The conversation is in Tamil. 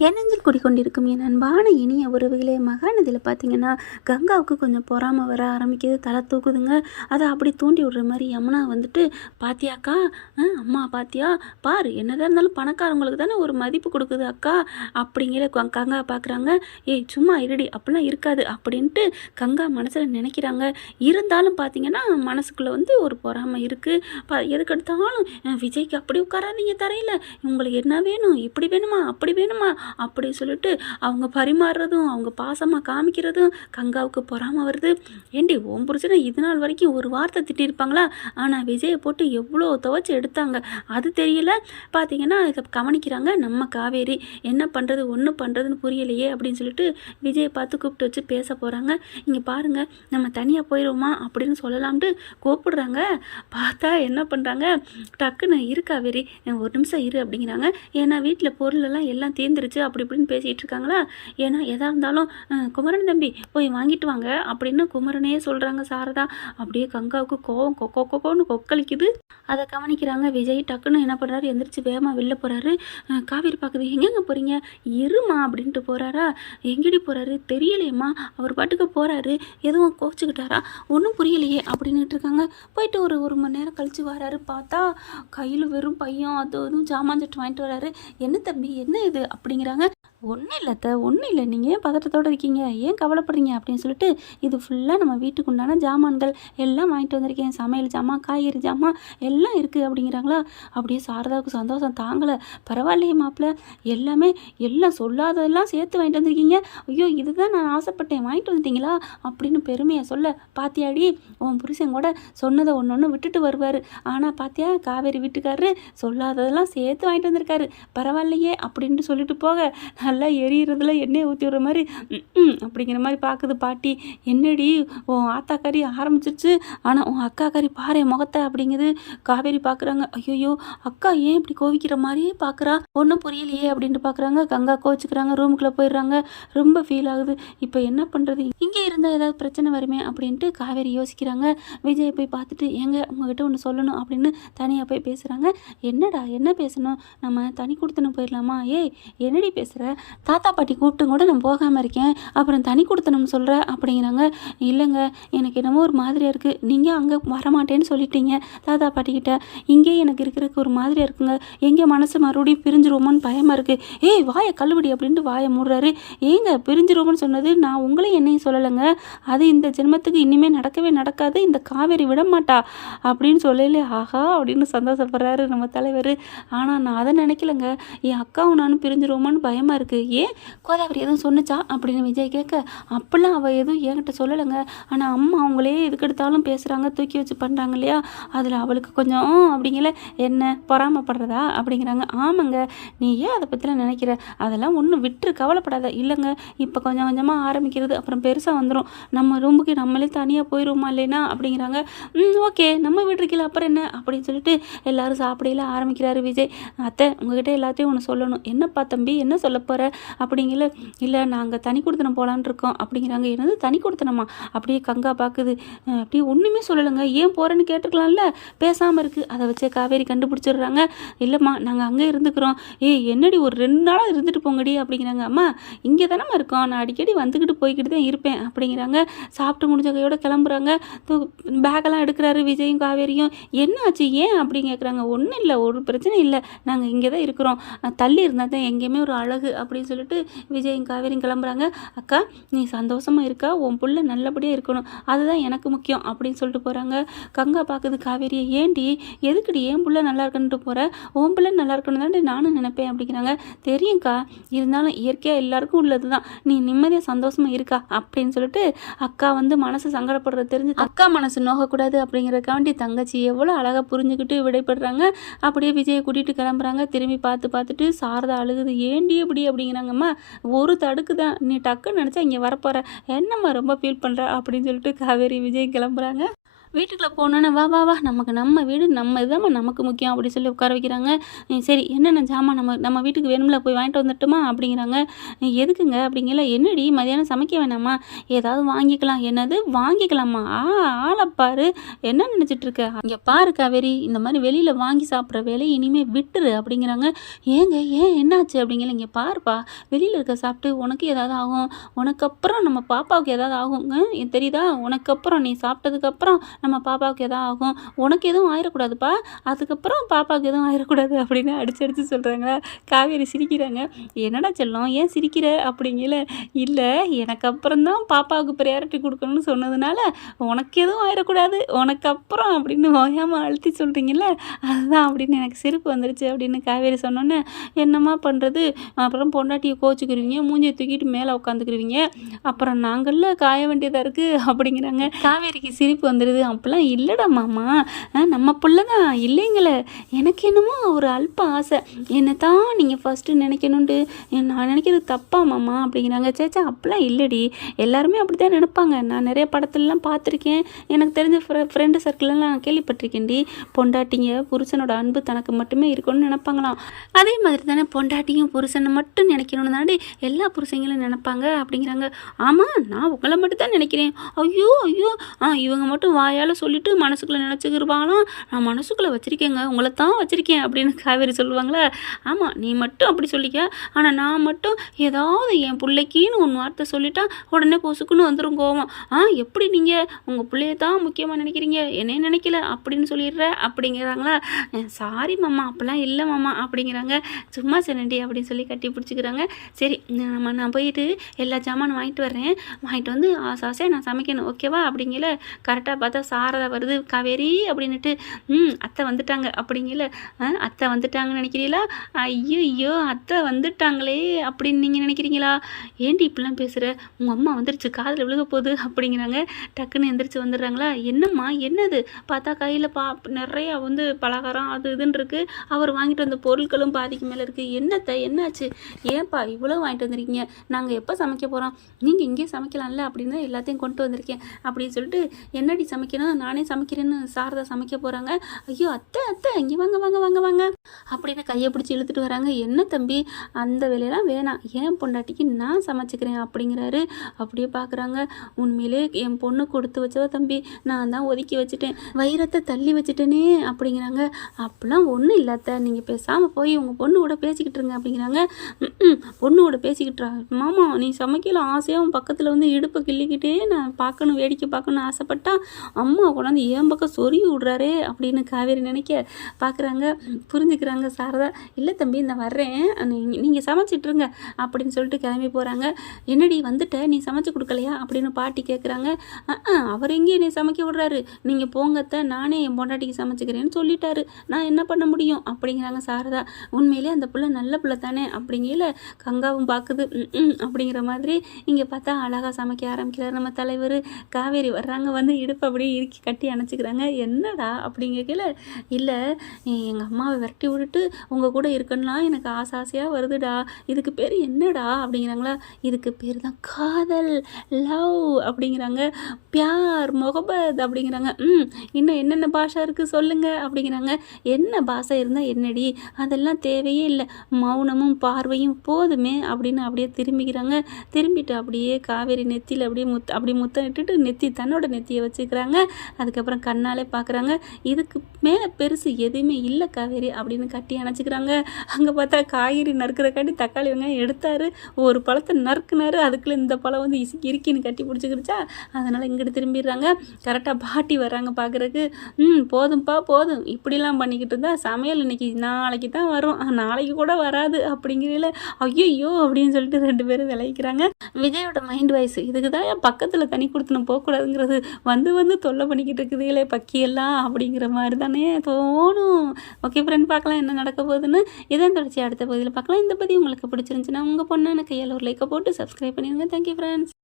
எனஞ்சில் குடிக்கொண்டிருக்கும் என் அன்பான இனிய உறவுகளே மகாநதியில் பார்த்தீங்கன்னா கங்காவுக்கு கொஞ்சம் பொறாமல் வர ஆரம்பிக்குது தலை தூக்குதுங்க. அதை அப்படி தூண்டி விடுற மாதிரி யமுனா வந்துட்டு பாத்தியாக்கா? ஆ, அம்மா பாத்தியா? பாரு என்னதான் இருந்தாலும் பணக்காரவங்களுக்கு தானே ஒரு மதிப்பு கொடுக்குது அக்கா. அப்படிங்கிற கங்கா பார்க்குறாங்க ஏய் சும்மா இருடி அப்படிலாம் இருக்காது. அப்படின்ட்டு கங்கா மனசில் நினைக்கிறாங்க. இருந்தாலும் பார்த்தீங்கன்னா மனசுக்குள்ளே வந்து ஒரு பொறாமை இருக்குது ப எதுக்கு எடுத்தாலும் விஜய்க்கு அப்படி உட்காராதீங்க தரையில். உங்களுக்கு என்ன வேணும்? இப்படி வேணுமா? அப்படி வேணுமா? அப்படி சொல்லிட்டு அவங்க பரிமாறுறதும் அவங்க பாசமாக காமிக்கிறதும் கங்காவுக்கு பொறாமல் வருது. ஏண்டி ஓம் புருஷனை இது நாள் வரைக்கும் ஒரு வார்த்தை திட்டியிருப்பாங்களா ஆனால் விஜயை போட்டு எவ்வளோ துவைச்சி எடுத்தாங்க? அது தெரியல. பார்த்தீங்கன்னா இதை கவனிக்கிறாங்க நம்ம காவேரி. என்ன பண்ணுறது ஒன்றும் பண்ணுறதுன்னு புரியலையே அப்படின்னு சொல்லிட்டு விஜயை பார்த்து கூப்பிட்டு வச்சு பேச போகிறாங்க இங்கே பாருங்கள் நம்ம தனியாக போயிடுவோமா அப்படின்னு சொல்லலாம்ட்டு கூப்பிடுறாங்க. பார்த்தா என்ன பண்ணுறாங்க டக்குன்னு இரு காவேரி ஒரு நிமிஷம் இரு அப்படிங்கிறாங்க. ஏன்னா வீட்டில் பொருளெல்லாம் எல்லாம் தீர்ந்துருச்சு. அப்படி இப்படின்னு பேசிகிட்டு இருக்காங்களா? ஏன்னா எதாக இருந்தாலும் குமரன் தம்பி போய் வாங்கிட்டு வாங்க அப்படின்னு குமரனே சொல்கிறாங்க சாரதா. அப்படியே கங்காவுக்கு கோவம் கொக்கோ கொக்கோன்னு கொக்களிக்குது. அதை கவனிக்கிறாங்க விஜய். டக்குன்னு என்ன பண்ணுறாரு எந்திரிச்சு வேகமாக வெளில போகிறாரு காவேரி பார்க்குது எங்கெங்கே போகிறீங்க இருமா அப்படின்ட்டு போகிறாரா எங்கடி போகிறாரு தெரியலையேம்மா. அவர் பாட்டுக்கு போகிறாரு எதுவும் கோச்சிக்கிட்டாரா? ஒன்றும் புரியலையே அப்படின்னுட்டு இருக்காங்க. போயிட்டு ஒரு ஒரு மணி நேரம் கழித்து வராரு. பார்த்தா கையில் வெறும் பையன் அது இதுவும் ஜாமான் சட்டு வாங்கிட்டு வராரு. என்ன தம்பி? என்ன இது? அப்படிங்கிற அப்படிங்கிறாங்க ஒன்றும் இல்லைத்த ஒன்றும் இல்லை. நீங்கள் ஏன் பதட்டத்தோடு இருக்கீங்க? ஏன் கவலைப்படுறீங்க? அப்படின்னு சொல்லிட்டு இது ஃபுல்லாக நம்ம வீட்டுக்கு உண்டான ஜாமான்கள் எல்லாம் வாங்கிட்டு வந்திருக்கேன். சமையல் ஜாமான் காய்கறி ஜாமான் எல்லாம் இருக்குது அப்படிங்கிறாங்களா? அப்படியே சாரதாவுக்கு சந்தோஷம் தாங்கலை. பரவாயில்லையே மாப்பிள்ள எல்லாமே எல்லாம் சொல்லாததெல்லாம் சேர்த்து வாங்கிட்டு வந்திருக்கீங்க. ஐயோ இதுதான் நான் ஆசைப்பட்டேன். வாங்கிட்டு வந்துட்டீங்களா? அப்படின்னு பெருமையை சொல்ல பாத்தியாடி உன் புருஷன் கூட சொன்னதை ஒன்று ஒன்று விட்டுட்டு வருவார். ஆனால் பாத்தியா காவேரி வீட்டுக்காரரு சொல்லாததெல்லாம் சேர்த்து வாங்கிட்டு வந்திருக்காரு. பரவாயில்லையே அப்படின்ட்டு சொல்லிட்டு போக நல்லா எரியறதுல எண்ணெய் ஊற்றி விடுற மாதிரி அப்படிங்கிற மாதிரி பார்க்குது பாட்டி. என்னடி உன் ஆத்தாக்காரி ஆரம்பிச்சிருச்சு. ஆனால் உன் அக்காக்காரி பாரு முகத்தை அப்படிங்குது. காவேரி பார்க்குறாங்க ஐயோ அக்கா ஏன் இப்படி கோவிக்கிற மாதிரியே பார்க்குறா ஒன்றும் புரியலையே அப்படின்ட்டு பார்க்குறாங்க கங்கா கோச்சிக்கிறாங்க ரூமுக்குள்ளே போயிடுறாங்க. ரொம்ப ஃபீல் ஆகுது. இப்போ என்ன பண்ணுறது இங்கே இருந்தால் ஏதாவது பிரச்சனை வருமே அப்படின்ட்டு காவேரி யோசிக்கிறாங்க. விஜயை போய் பார்த்துட்டு எங்க உங்ககிட்ட ஒன்று சொல்லணும் அப்படின்னு தனியாக போய் பேசுகிறாங்க என்னடா என்ன பேசணும்? நம்ம தனி கொடுத்துன்னு போயிடலாமா? ஏய் என்னடி பேசுகிற தாத்தா பாட்டி கூப்பிட்டு கூட நான் போகாமல் இருக்கேன். அப்புறம் தனி கொடுத்தனும் சொல்கிற அப்படிங்கிறாங்க. இல்லைங்க எனக்கு என்னமோ ஒரு மாதிரியாக இருக்குது நீங்கள் அங்கே வரமாட்டேன்னு சொல்லிட்டீங்க தாத்தா பாட்டிக்கிட்ட இங்கே எனக்கு இருக்கிறதுக்கு ஒரு மாதிரியாக இருக்குங்க. எங்கே மனசு மறுபடியும் பிரிஞ்சிருவோமோன்னு பயமாக இருக்குது ஏய் வாயை கல்லுபடி அப்படின்ட்டு வாயை மூடுறாரு. ஏங்க பிரிஞ்சிருவோம்னு சொன்னது நான் உங்களையும் என்னையும் சொல்லலைங்க. அது இந்த ஜென்மத்துக்கு இனிமேல் நடக்கவே நடக்காது. இந்த காவேரி விட மாட்டா. அப்படின்னு சொல்லல ஆஹா அப்படின்னு சந்தோஷப்படுறாரு நம்ம தலைவர். ஆனால் நான் அதை நினைக்கலங்க. என் அக்காவும் நானும் பிரிஞ்சிருவோமான்னு பயமாக இருக்குது ஏன் கோதாவரி எதுவும் சொன்னுச்சா? அப்படின்னு விஜய் கேட்க அப்போல்லாம் அவள் எதுவும் என்கிட்ட சொல்லலைங்க. ஆனால் அம்மா அவங்களே எதுக்கெடுத்தாலும் பேசுகிறாங்க தூக்கி வச்சு பண்ணுறாங்க இல்லையா? அதில் அவளுக்கு கொஞ்சம் அப்படிங்கல என்ன பொறாமப்படுறதா? அப்படிங்கிறாங்க. ஆமாங்க நீ ஏன் அதை பற்றிலாம் நினைக்கிற? அதெல்லாம் ஒன்றும் விட்டுரு கவலைப்படாத. இல்லைங்க இப்போ கொஞ்சம் கொஞ்சமாக ஆரம்பிக்கிறது அப்புறம் பெருசாக வந்துடும் நம்ம ரூமுக்கு நம்மளே தனியாக போயிடுவோமா இல்லைனா அப்படிங்கிறாங்க. ம் ஓகே நம்ம வீட்டுருக்கல அப்புறம் என்ன? அப்படின்னு சொல்லிட்டு எல்லாரும் சாப்பிடையில ஆரம்பிக்கிறாரு விஜய். அத்தை உங்ககிட்ட எல்லாத்தையும் ஒன்று சொல்லணும். என்னப்பா தம்பி என்ன சொல்லப்போ போகிற அப்படிங்கல இல்லை நாங்கள் தனி கொடுத்தனம் போகலான் இருக்கோம். அப்படிங்கிறாங்க. என்னது தனி கொடுத்தனமா? அப்படியே கங்கா பார்க்குது அப்படியே ஒன்றுமே சொல்லலைங்க. ஏன் போகிறேன்னு கேட்டுக்கலாம்ல? பேசாமல் இருக்குது அதை வச்சே காவேரி கண்டுபிடிச்சிடுறாங்க. இல்லைம்மா நாங்கள் அங்கே இருந்துக்கிறோம். ஏ என்னடி ஒரு ரெண்டு நாளாக இருந்துட்டு போங்கடி. அப்படிங்கிறாங்க. அம்மா இங்கே தானம்மா இருக்கோம். நான் அடிக்கடி வந்துக்கிட்டு போய்கிட்டு தான் இருப்பேன். அப்படிங்கிறாங்க. சாப்பிட்டு முடிஞ்ச கையோட கிளம்புறாங்க. தூ பேக்கெல்லாம் எடுக்கிறாரு விஜயும் காவேரியும். என்ன ஆச்சு? ஏன்? அப்படி கேட்குறாங்க ஒன்றும் இல்லை. ஒரு பிரச்சனை இல்லை. நாங்கள் இங்கே தான் இருக்கிறோம் தள்ளி இருந்தால் தான் எங்கேயுமே ஒரு அழகு. அப்படின்னு சொல்லிட்டு விஜயும் காவேரியும் கிளம்புறாங்க. அக்கா நீ சந்தோஷமாக இருக்கா? உன் புள்ள நல்லபடியாக இருக்கணும். அதுதான் எனக்கு முக்கியம் அப்படின்னு சொல்லிட்டு போகிறாங்க கங்கா பார்க்குது காவேரியை. ஏண்டி எதுக்குடி ஏன் புள்ள நல்லா இருக்கணுன்ட்டு போகிற உன் புள்ள நல்லா இருக்கணும் தான் நானும் நினைப்பேன் அப்படிங்கிறாங்க. தெரியும்க்கா இருந்தாலும் இயற்கையாக எல்லாருக்கும் உள்ளது தான் நீ நிம்மதியாக சந்தோஷமாக இருக்கா? அப்படின்னு சொல்லிட்டு அக்கா வந்து மனசு சங்கடப்படுறது தெரிஞ்சு அக்கா மனசு நோகக்கூடாது அப்படிங்கிறக்காண்டி தங்கச்சி எவ்வளோ அழகாக புரிஞ்சுக்கிட்டு விடைபடுறாங்க அப்படியே விஜயை கூட்டிகிட்டு கிளம்புறாங்க. திரும்பி பார்த்து பார்த்துட்டு சாரதா அழுகுது. ஏண்டி இப்படி? அப்படிங்கிறாங்கம்மா. ஒரு தடுக்கு தான். நீ டக்குன்னு நினச்சா இங்கே வரப்போகிற என்னம்மா ரொம்ப ஃபீல் பண்ணுற அப்படின்னு சொல்லிட்டு காவேரி விஜய் கிளம்புறாங்க. வீட்டுக்குள்ளே போனோன்னே வா வா வா நமக்கு நம்ம வீடு நம்ம இதுதான் நமக்கு முக்கியம் அப்படி சொல்லி உட்கார வைக்கிறாங்க. சரி என்னென்ன ஜாமான் நம்ம நம்ம வீட்டுக்கு வேணும்ல போய் வாங்கிட்டு வந்துட்டுமா அப்படிங்கிறாங்க. எதுக்குங்க அப்படிங்கல என்னடி மதியானம் சமைக்க வேணாமா? ஏதாவது வாங்கிக்கலாம். என்னது? வாங்கிக்கலாமா? ஆ ஆளப்பாரு என்ன நினச்சிட்டு இருக்க? இங்கே பாரு காவேரி இந்த மாதிரி வெளியில் வாங்கி சாப்பிட்ற வேலையை இனிமேல் விட்டுரு அப்படிங்கிறாங்க. ஏங்க ஏன் என்னாச்சு அப்படிங்கல இங்கே பாருப்பா. வெளியில் இருக்க சாப்பிட்டு உனக்கு ஏதாவது ஆகும். உனக்கு அப்புறம் நம்ம பாப்பாவுக்கு ஏதாவது ஆகுங்க தெரியுதா? உனக்கு அப்புறம் நீ சாப்பிட்டதுக்கப்புறம் நம்ம பாப்பாவுக்கு எதாவது ஆகும். உனக்கு எதுவும் ஆயிடக்கூடாதுப்பா அதுக்கப்புறம் பாப்பாவுக்கு எதுவும் ஆயிடக்கூடாது அப்படின்னு அடிச்சு அடிச்சு சொல்கிறாங்க காவேரி சிரிக்கிறாங்க. என்னடா செல்லம் ஏன் சிரிக்கிற? அப்படிங்கல இல்லை எனக்கு அப்புறம் தான் பாப்பாவுக்கு ப்ரையாரிட்டி கொடுக்கணும்னு சொன்னதுனால உனக்கு எதுவும் ஆயிடக்கூடாது உனக்கு அப்புறம் அப்படின்னு ஓயாமல் அழுத்தி சொல்கிறீங்கல்ல அதுதான் அப்படின்னு எனக்கு சிரிப்பு வந்துருச்சு அப்படின்னு காவேரி சொன்னோன்னே என்னம்மா பண்ணுறது அப்புறம் பொண்டாட்டியை கோச்சிக்கிருவீங்க மூஞ்சியை தூக்கிட்டு மேலே உட்காந்துக்கிருவீங்க. அப்புறம் நாங்கள்ல காய வேண்டியதாக இருக்குது அப்படிங்கிறாங்க. காவேரிக்கு சிரிப்பு வந்துடுது அப்போல்லாம் இல்லைடா மாமா. நம்ம பிள்ளை தான் இல்லைங்களே. எனக்கு என்னமோ ஒரு அல்ப ஆசை. என்னை தான் நீங்கள் ஃபஸ்ட்டு நினைக்கணுன்ட்டு நான் நினைக்கிறது தப்பா மாமா அப்படிங்கிறாங்க. சேச்சா அப்போல்லாம் இல்லைடி. எல்லாருமே அப்படி தான் நினைப்பாங்க. நான் நிறைய படத்துலலாம் பார்த்துருக்கேன். எனக்கு தெரிஞ்ச ஃப்ரெ ஃப்ரெண்டு சர்க்கிள்லாம் நான் கேள்விப்பட்டிருக்கேன்டி. பொண்டாட்டிங்க புருஷனோட அன்பு தனக்கு மட்டுமே இருக்கணும்னு நினைப்பாங்களாம். அதே மாதிரி தானே பொண்டாட்டியும் புருஷனை மட்டும் நினைக்கணும்னு தாண்டி எல்லா புருஷங்களும் நினைப்பாங்க அப்படிங்கிறாங்க. ஆமாம் நான் உங்களை மட்டும் தான் நினைக்கிறேன். ஐயோ ஐயோ. ஆ இவங்க மட்டும் வாயால் சொல்லிட்டு மனசுக்குள்ளே நினச்சிக்கிருப்பாங்களாம் நான் மனசுக்குள்ளே வச்சுருக்கேங்க. உங்களை தான் வச்சுருக்கேன் அப்படின்னு காவேரி சொல்லுவாங்களே. ஆமாம் நீ மட்டும் அப்படி சொல்லிக்க. ஆனால் நான் மட்டும் ஏதாவது என் பிள்ளைக்கின்னு ஒன்று வார்த்தை சொல்லிட்டா உடனே பொசுக்குன்னு வந்துடும் கோவம். ஆ எப்படி நீங்கள் உங்கள் பிள்ளைய தான் முக்கியமாக நினைக்கிறீங்க. என்னையே நினைக்கல. அப்படின்னு சொல்லிடுற. அப்படிங்கிறாங்களா? சாரி மாமா அப்போல்லாம் இல்லை மாமா அப்படிங்கிறாங்க. சும்மா சொன்னேன்டி அப்படின்னு சொல்லி கட்டி பிடிச்சிக்கிறாங்க. சரி நம்ம நான் போயிட்டு எல்லா ஜாமானும் வாங்கிட்டு வர்றேன். வாங்கிட்டு வந்து ஆசை ஆசையாக நான் சமைக்கணும். ஓகேவா? அப்படிங்கிற கரெக்டாக பார்த்தா சாரதா வருது காவேரி அப்படின்னுட்டு ம் அத்தை வந்துட்டாங்க. அப்படிங்கல "ஆ, அத்தை வந்துட்டாங்கன்னு நினைக்கிறீங்களா? ஐயோ ஐயோ அத்தை வந்துட்டாங்களே அப்படின்னு நீங்கள் நினைக்கிறீங்களா? ஏண்டி இப்படிலாம் பேசுகிற உங்கள் அம்மா வந்துருச்சு காதில் விழுக போகுது அப்படிங்கிறாங்க. டக்குன்னு எந்திரிச்சு வந்துடுறாங்களா? என்னம்மா என்னது? பார்த்தா கையில் பா நிறையா வந்து பலகாரம் அது இதுன்னு இருக்கு. அவர் வாங்கிட்டு வந்த பொருட்களும் பாதிக்கு மேலே இருக்குது என்னத்தை என்னாச்சு? ஏன்ப்பா இவ்வளோ வாங்கிட்டு வந்திருக்கீங்க? நாங்கள் எப்போ சமைக்க போகிறோம் நீங்கள் இங்கேயே சமைக்கலாம்ல அப்படின்னு தான் எல்லாத்தையும் கொண்டு வந்திருக்கேன் அப்படின்னு சொல்லிட்டு என்னடி சமைக்க சமைக்கணும் நானே சமைக்கிறேன்னு சாரதா சமைக்க போகிறாங்க ஐயோ அத்தை அத்தை இங்கே வாங்க வாங்க வாங்க வாங்க. அப்படின்னு கையை பிடிச்சி இழுத்துட்டு வராங்க. என்ன தம்பி? அந்த வேலையெல்லாம் வேணாம். ஏன் பொண்டாட்டிக்கு நான் சமைச்சிக்கிறேன் அப்படிங்கிறாரு. அப்படியே பார்க்குறாங்க உண்மையிலே என் பொண்ணு கொடுத்து வச்சவ தம்பி நான் தான் ஒதுக்கி வச்சுட்டேன். வைரத்தை தள்ளி வச்சுட்டேனே அப்படிங்கிறாங்க. அப்படிலாம் ஒன்றும் இல்லாத நீங்கள் பேசாமல் போய் உங்கள் பொண்ணு கூட பேசிக்கிட்டு இருங்க அப்படிங்கிறாங்க. பொண்ணு கூட பேசிக்கிட்டுறா மாமா நீ சமைக்கல ஆசையாக உன் பக்கத்தில் வந்து இடுப்பை கிள்ளிக்கிட்டே நான் பார்க்கணும் வேடிக்கை பார்க்கணும்னு ஆசைப்பட்டா? அம்மா கொண்டாந்து ஏன் பக்கம் சொறி விட்றாரே அப்படின்னு காவேரி நினைக்க பார்க்குறாங்க புரிஞ்சுக்கிறாங்க சாரதா இல்லை தம்பி நான் வர்றேன். நீங்கள் சமைச்சிட்ருங்க அப்படின்னு சொல்லிட்டு கிளம்பி போகிறாங்க என்னடி வந்துட்ட? நீ சமைச்சு கொடுக்கலையா? அப்படின்னு பாட்டி கேட்குறாங்க அவர் எங்கே என்னை சமைக்க விடுறாரு? நீங்கள் போங்கத்த நானே என் பொண்டாட்டிக்கு சமைச்சுக்கிறேன்னு சொல்லிட்டாரு. நான் என்ன பண்ண முடியும்? அப்படிங்கிறாங்க சாரதா. உண்மையிலே அந்த பிள்ளை நல்ல பிள்ளை தானே? அப்படிங்கல கங்காவும் பார்க்குது அப்படிங்கிற மாதிரி இங்கே பார்த்தா அழகாக சமைக்க ஆரம்பிக்கிறார் நம்ம தலைவர். காவேரி வர்றாங்க வந்து இடுப்பு அப்படியே இறுக்கி கட்டி அணைச்சிக்கிறாங்க. என்னடா அப்படிங்கல இல்லை எங்கள் அம்மாவை விரட்டி விட்டுட்டு உங்கள் கூட இருக்கணும்லாம் எனக்கு ஆசை ஆசையாக வருதுடா. இதுக்கு பேர் என்னடா? அப்படிங்கிறாங்களா. இதுக்கு பேர் தான் காதல் லவ் அப்படிங்கிறாங்க. பியார் முகபத் அப்படிங்கிறாங்க. ம் இன்னும் என்னென்ன பாஷை இருக்குது சொல்லுங்கள் அப்படிங்கிறாங்க. என்ன பாஷை இருந்தால் என்னடி? அதெல்லாம் தேவையே இல்லை. மௌனமும் பார்வையும் போதுமே அப்படின்னு அப்படியே திரும்பிக்கிறாங்க. திரும்பிட்டு அப்படியே காவேரி நெத்தியில் அப்படியே முத் அப்படி முத்தம் இட்டுட்டு நெத்தி தன்னோட நெத்தியை வச்சுக்கிறாங்க. அதுக்கப்புறம் கண்ணாலே பார்க்குறாங்க. இதுக்கு மேலே பெருசு எதுவுமே இல்லை காவேரி அப்படின்னு கட்டி அணைச்சிக்கிறாங்க. அங்கே பார்த்தா காய்கறி நறுக்கிறக்காண்டி தக்காளி வெங்காயம் எடுத்தார். ஒரு பழத்தை நறுக்குனாரு. அதுக்குள்ளே இந்த பழம் வந்து இசி இறுக்கின்னு கட்டி பிடிச்சிக்கிடுச்சா அதனால் இங்கிட்டு திரும்பிடுறாங்க. கரெக்டாக பாட்டி வர்றாங்க பார்க்குறக்கு ம் போதும்ப்பா போதும். இப்படிலாம் பண்ணிக்கிட்டு இருந்தால் சமையல் இன்னைக்கு நாளைக்கு தான் வரும். நாளைக்கு கூட வராது அப்படிங்கிறதுல ஐயோ அப்படின்னு சொல்லிட்டு ரெண்டு பேரும் விளைவிக்கிறாங்க விஜயோட மைண்ட் வாய்ஸ் இதுக்கு தான் பக்கத்தில் தனி கொடுத்துன்னு போகக்கூடாதுங்கிறது. வந்து வந்து தொல்லை பண்ணிக்கிட்டு இருக்குதுகளே பக்கியெல்லாம் அப்படிங்கிற மாதிரி தானே தோணும். ஓகே ஃப்ரெண்ட் பார்க்கலாம் என்ன நடக்க போகுதுன்னு. இதான் தொடர்ச்சி அடுத்த பகுதியில் பார்க்கலாம். இந்த பதிவு உங்களுக்கு பிடிச்சிருந்துச்சுன்னா உங்கள் பொண்ணான கையால் ஒரு லைக்கை போட்டு சப்ஸ்கிரைப் பண்ணிடுங்க. Thank you friends